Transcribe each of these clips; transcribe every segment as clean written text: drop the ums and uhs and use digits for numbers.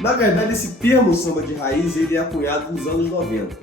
Na verdade, esse termo samba de raiz ele é cunhado nos anos 90,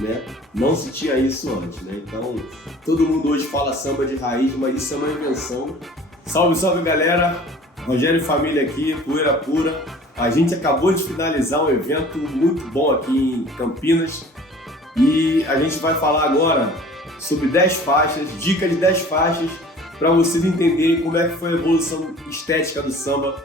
né? Não se tinha isso antes, né? Então, todo mundo hoje fala samba de raiz, mas isso é uma invenção. Salve, salve, galera! Rogério e família aqui, Poeira Pura. A gente acabou de finalizar um evento muito bom aqui em Campinas e a gente vai falar agora sobre 10 faixas, dicas de 10 faixas para vocês entenderem como é que foi a evolução estética do samba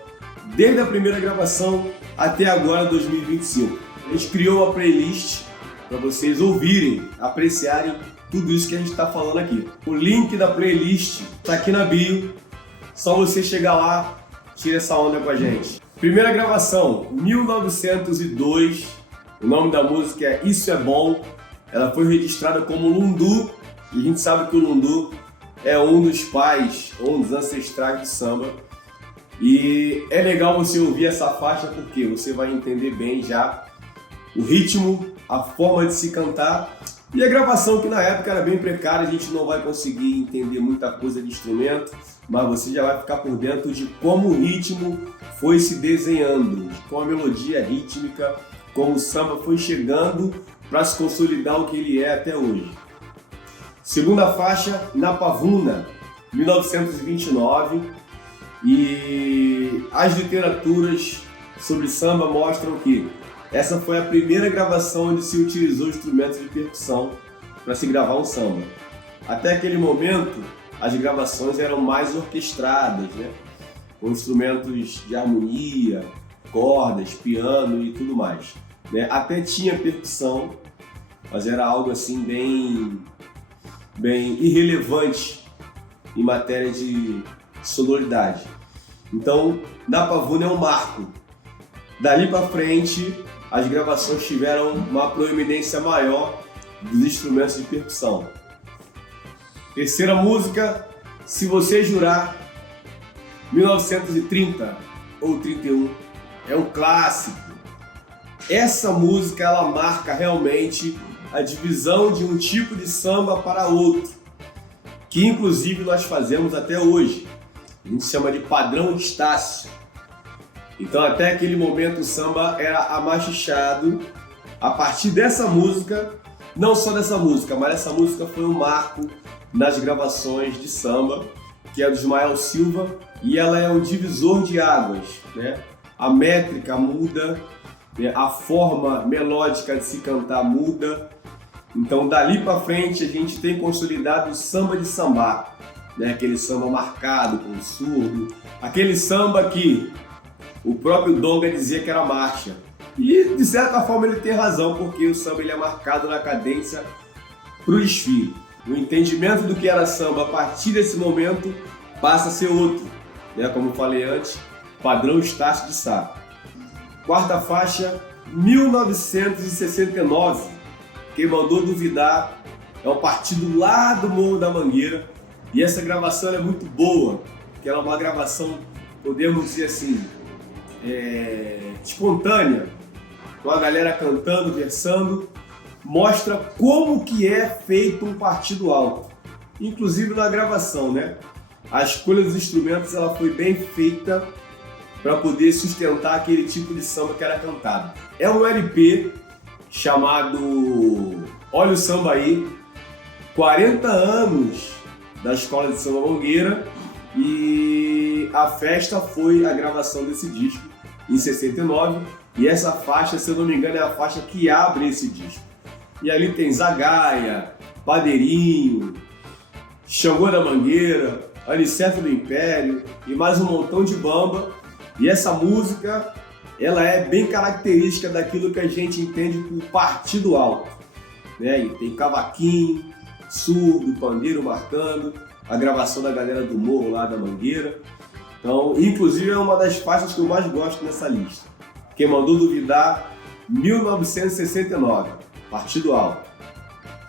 desde a primeira gravação até agora, 2025. A gente criou uma playlist para vocês ouvirem, apreciarem tudo isso que a gente está falando aqui. O link da playlist está aqui na bio, só você chegar lá, tira essa onda com a gente. Primeira gravação, 1902, o nome da música é Isso é Bom, ela foi registrada como Lundu, e a gente sabe que o Lundu é um dos pais, um dos ancestrais do samba. E é legal você ouvir essa faixa porque você vai entender bem já o ritmo, a forma de se cantar e a gravação, que na época era bem precária, a gente não vai conseguir entender muita coisa de instrumento, mas você já vai ficar por dentro de como o ritmo foi se desenhando, de como a melodia rítmica, como o samba foi chegando para se consolidar o que ele é até hoje. Segunda faixa, Na Pavuna, 1929, e as literaturas sobre samba mostram que essa foi a primeira gravação onde se utilizou instrumentos de percussão para se gravar um samba. Até aquele momento, as gravações eram mais orquestradas, né? Com instrumentos de harmonia, cordas, piano e tudo mais, né? Até tinha percussão, mas era algo assim bem irrelevante em matéria de sonoridade. Então, Na Pavuna é um marco. Dali para frente, as gravações tiveram uma proeminência maior dos instrumentos de percussão. Terceira música, Se Você Jurar, 1930 ou 31, é um clássico. Essa música ela marca realmente a divisão de um tipo de samba para outro, que inclusive nós fazemos até hoje. A gente chama de padrão Estácio. Então até aquele momento o samba era amachichado. A partir dessa música, não só dessa música, mas essa música foi um marco nas gravações de samba, que é do Ismael Silva, e ela é um divisor de águas, né? A métrica muda, né? A forma melódica de se cantar muda. Então dali para frente a gente tem consolidado o samba de sambar, né? Aquele samba marcado com surdo, aquele samba que o próprio Donga dizia que era marcha. E de certa forma ele tem razão, porque o samba ele é marcado na cadência para o desfile. O entendimento do que era samba a partir desse momento passa a ser outro, né? Como eu falei antes, padrão Estácio de Sá. Quarta faixa, 1969. Quem mandou duvidar é o partido lá do Morro da Mangueira. E essa gravação é muito boa, porque ela é uma gravação, podemos dizer assim, espontânea, com a galera cantando, versando, mostra como que é feito um partido alto, inclusive na gravação, né? A escolha dos instrumentos ela foi bem feita para poder sustentar aquele tipo de samba que era cantado. É um LP chamado Olha o Samba Aí, 40 anos da Escola de Samba Mangueira, e a festa foi a gravação desse disco em 69, e essa faixa, se eu não me engano, é a faixa que abre esse disco. E ali tem Zagaia, Padeirinho, Xangô da Mangueira, Aniceto do Império e mais um montão de bamba. E essa música, ela é bem característica daquilo que a gente entende por partido alto, né? E tem cavaquinho, surdo, pandeiro marcando, a gravação da galera do morro lá da Mangueira. Então, inclusive é uma das faixas que eu mais gosto nessa lista. Quem mandou duvidar, 1969, partido alto.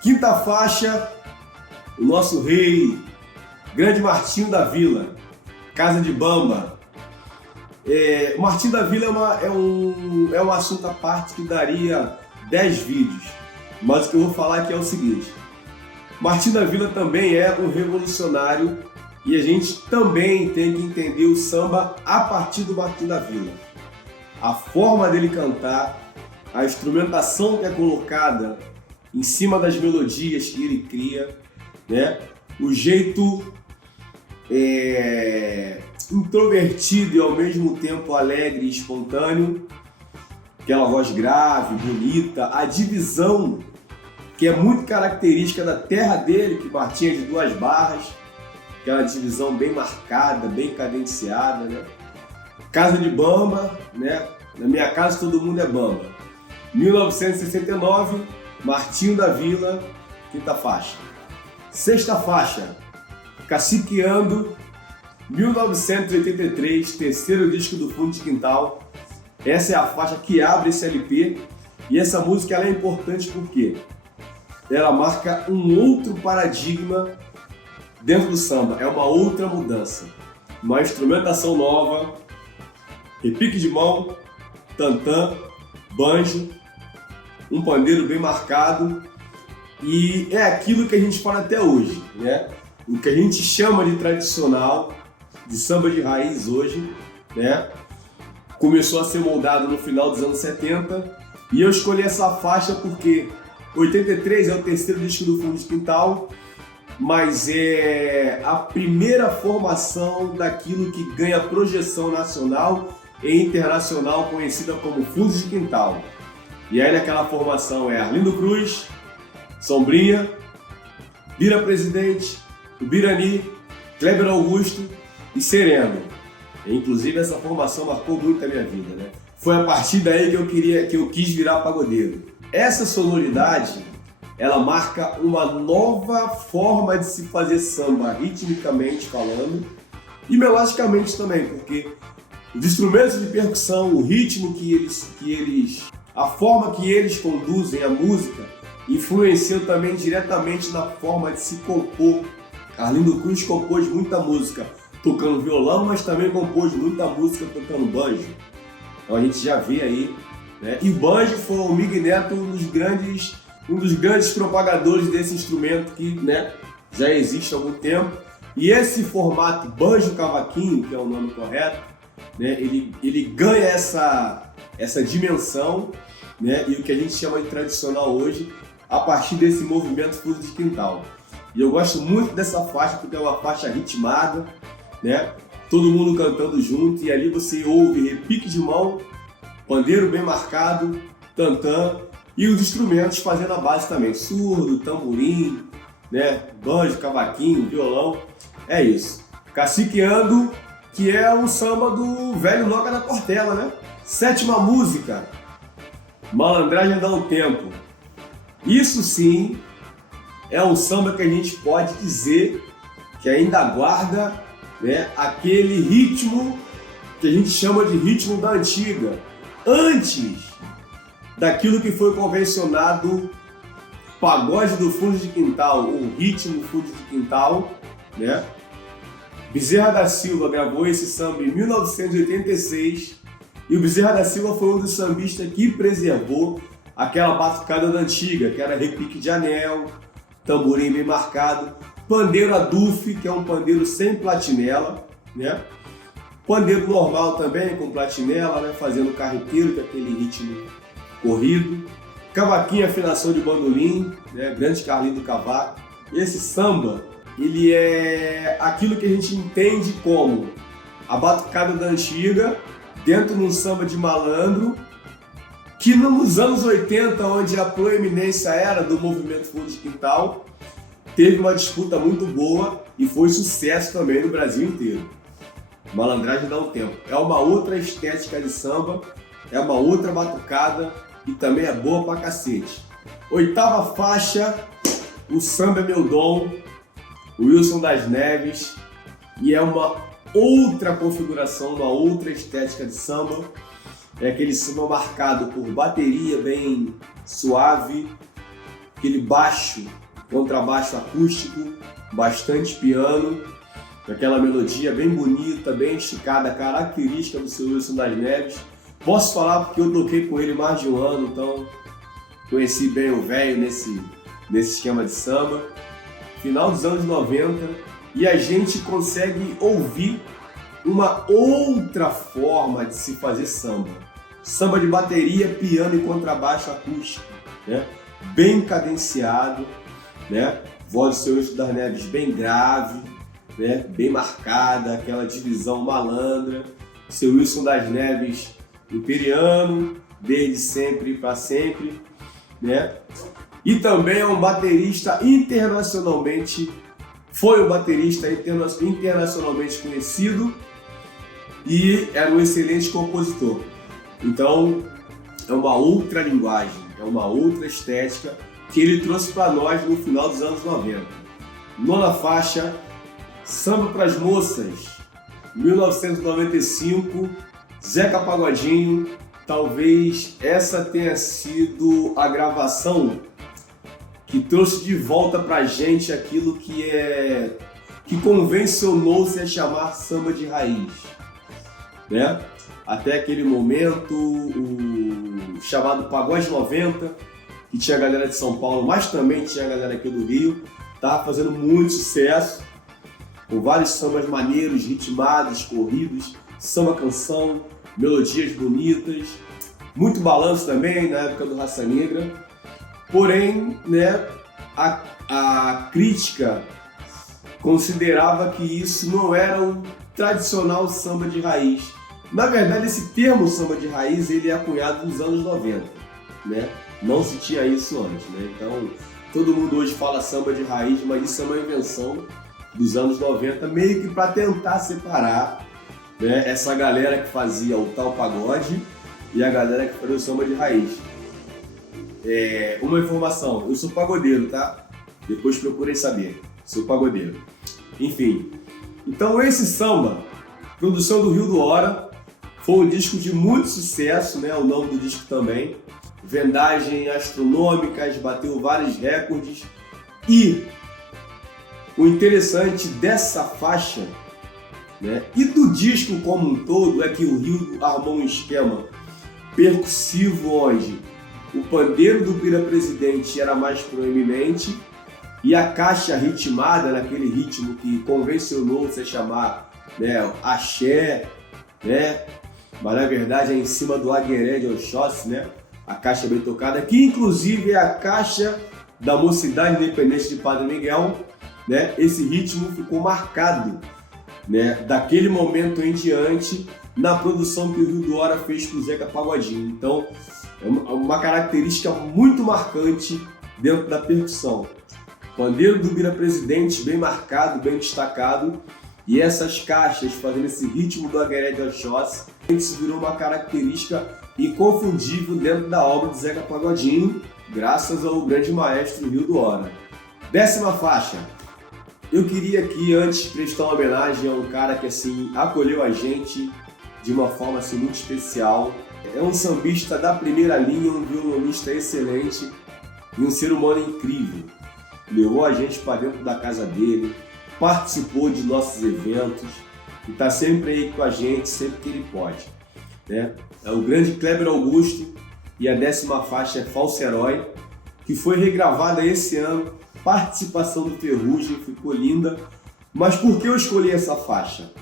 Quinta faixa, o nosso rei, Grande Martinho da Vila, Casa de Bamba. O Martinho da Vila é um assunto à parte que daria 10 vídeos, mas o que eu vou falar aqui é o seguinte: Martinho da Vila também é um revolucionário e a gente também tem que entender o samba a partir do Martinho da Vila. a forma dele cantar, a instrumentação que é colocada em cima das melodias que ele cria, né? O jeito introvertido e ao mesmo tempo alegre e espontâneo, aquela voz grave, bonita, a divisão que é muito característica da terra dele, que batia de 2 barras, aquela divisão bem marcada, bem cadenciada, né? Casa de Bamba, né? Na minha casa todo mundo é Bamba. 1969, Martinho da Vila, 5ª faixa. 6ª faixa, Caciqueando, 1983, 3º disco do Fundo de Quintal. Essa é a faixa que abre esse LP e essa música ela é importante porque ela marca um outro paradigma dentro do samba, é uma outra mudança, uma instrumentação nova, repique de mão, tantã, banjo, um pandeiro bem marcado e é aquilo que a gente fala até hoje, né? O que a gente chama de tradicional, de samba de raiz hoje, né? Começou a ser moldado no final dos anos 70 e eu escolhi essa faixa porque 83 é o 3º disco do Fundo de Quintal, mas é a primeira formação daquilo que ganha projeção nacional e internacional, conhecida como Fundo de Quintal. E aí naquela formação é Arlindo Cruz, Sombrinha, Bira Presidente, o Birani, Kleber Augusto e Sereno. E, inclusive essa formação marcou muito a minha vida, né? Foi a partir daí que eu quis virar pagodeiro. Essa sonoridade, ela marca uma nova forma de se fazer samba, ritmicamente falando, e melodicamente também, porque os instrumentos de percussão, o ritmo a forma que eles conduzem a música, influenciam também diretamente na forma de se compor. Arlindo Cruz compôs muita música tocando violão, mas também compôs muita música tocando banjo. Então a gente já vê aí, né? E o banjo foi o Mig Neto, um dos grandes propagadores desse instrumento que, né, já existe há algum tempo. E esse formato banjo-cavaquinho, que é o nome correto, né, ele ganha essa dimensão, né, e o que a gente chama de tradicional hoje, a partir desse movimento Fundo de Quintal. E eu gosto muito dessa faixa porque é uma faixa ritmada, né? Todo mundo cantando junto e ali você ouve repique de mão, pandeiro bem marcado, tantã e os instrumentos fazendo a base também, surdo, tamborim, né? Banjo, cavaquinho, violão, é isso. Caciqueando, que é um samba do velho Noca da Portela, né? 7ª música, Malandragem Dá um Tempo. Isso sim é um samba que a gente pode dizer que ainda guarda, né, aquele ritmo que a gente chama de ritmo da antiga, antes daquilo que foi convencionado pagode do Fundo de Quintal, o ritmo Fundo de Quintal, né? Bezerra da Silva gravou esse samba em 1986 e o Bezerra da Silva foi um dos sambistas que preservou aquela batucada da antiga, que era repique de anel, tamborim bem marcado, pandeiro adufre, que é um pandeiro sem platinela, né? Pandeiro normal também, com platinela, né? Fazendo carreteiro, que é aquele ritmo corrido. Cavaquinho, afinação de bandolim, né? Grande Carlinho do Cavaco. Esse samba, ele é aquilo que a gente entende como a batucada da antiga, dentro de um samba de malandro, que nos anos 80, onde a proeminência era do movimento Fundo de Quintal, teve uma disputa muito boa e foi sucesso também no Brasil inteiro. Malandragem Dá um Tempo. É uma outra estética de samba, é uma outra batucada e também é boa pra cacete. 8ª faixa, O Samba é Meu Dom, Wilson das Neves, e é uma outra configuração, uma outra estética de samba. É aquele samba marcado por bateria bem suave, aquele baixo, contrabaixo acústico, bastante piano, aquela melodia bem bonita, bem esticada, característica do seu Wilson das Neves. Posso falar porque eu toquei com ele mais de um ano, então conheci bem o velho nesse esquema de samba. Final dos anos 90, e a gente consegue ouvir uma outra forma de se fazer samba. Samba de bateria, piano e contrabaixo acústico, né? Bem cadenciado, né? Voz do seu Wilson das Neves bem grave, né? Bem marcada, aquela divisão malandra. Seu Wilson das Neves imperiano, desde sempre para sempre, né? E também é um baterista internacionalmente, foi um baterista internacionalmente conhecido e era um excelente compositor. Então, é uma outra linguagem, é uma outra estética que ele trouxe para nós no final dos anos 90. Nona faixa, Samba pras Moças, 1995, Zeca Pagodinho. Talvez essa tenha sido a gravação que trouxe de volta pra gente aquilo que convencionou-se a chamar samba de raiz, né? Até aquele momento, o chamado Pagode 90, que tinha a galera de São Paulo, mas também tinha a galera aqui do Rio, estava fazendo muito sucesso, com vários sambas maneiros, ritmados, corridos, samba-canção, melodias bonitas, muito balanço também na época do Raça Negra. Porém, né, a crítica considerava que isso não era um tradicional samba de raiz. Na verdade, esse termo samba de raiz ele é cunhado nos anos 90, né? Não se tinha isso antes, né? Então, todo mundo hoje fala samba de raiz, mas isso é uma invenção dos anos 90, meio que para tentar separar, né, essa galera que fazia o tal pagode e a galera que fazia o samba de raiz. Uma informação, eu sou pagodeiro, tá? Depois procurem saber, sou pagodeiro. Enfim, então esse samba, produção do Rio do Hora, foi um disco de muito sucesso, né? O nome do disco também. Vendagem astronômicas, bateu vários recordes. E o interessante dessa faixa, né, e do disco como um todo, é que o Rio armou um esquema percussivo onde o pandeiro do Pira Presidente era mais proeminente e a caixa ritmada, naquele ritmo que convencionou-se a chamar, né, axé, né, mas na verdade é em cima do agueré de Oxóssi, né, a caixa bem tocada, que inclusive é a caixa da Mocidade Independente de Padre Miguel, né, esse ritmo ficou marcado, né, daquele momento em diante na produção que o Rio do Hora fez com o Zeca Pagodinho. Então, é uma característica muito marcante dentro da percussão. Pandeiro do Bira Presidente bem marcado, bem destacado, e essas caixas fazendo esse ritmo do agueré de Oxóssi, isso virou uma característica inconfundível dentro da obra de Zeca Pagodinho, graças ao grande maestro Rio do Hora. 10ª faixa. Eu queria aqui antes prestar uma homenagem a um cara que assim acolheu a gente de uma forma assim muito especial. É um sambista da primeira linha, um violonista excelente e um ser humano incrível. Levou a gente para dentro da casa dele, participou de nossos eventos e está sempre aí com a gente, sempre que ele pode, né? É o grande Kleber Augusto e a 10ª faixa é Falso Herói, que foi regravada esse ano, participação do Ferrugem, ficou linda. Mas por que eu escolhi essa faixa?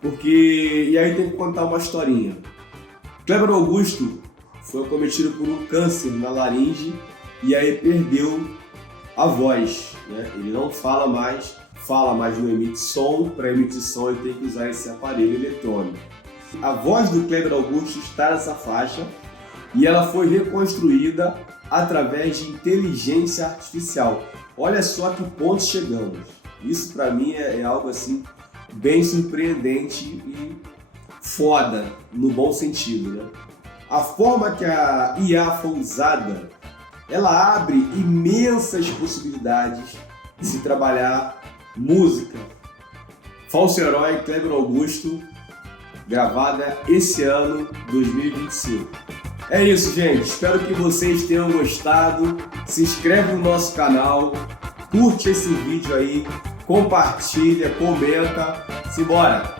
Porque, e aí tem que contar uma historinha. Kleber Augusto foi acometido por um câncer na laringe e aí perdeu a voz, né? Ele não fala mais, não emite som. Para emitir som ele tem que usar esse aparelho eletrônico. A voz do Kleber Augusto está nessa faixa e ela foi reconstruída através de inteligência artificial. Olha só que ponto chegamos. Isso para mim é algo assim bem surpreendente e foda, no bom sentido, né? A forma que a IA foi usada, ela abre imensas possibilidades de se trabalhar música. Falso Herói, Kleber Augusto, gravada esse ano, 2025. É isso, gente. Espero que vocês tenham gostado. Se inscreve no nosso canal, curte esse vídeo aí, compartilha, comenta. Simbora!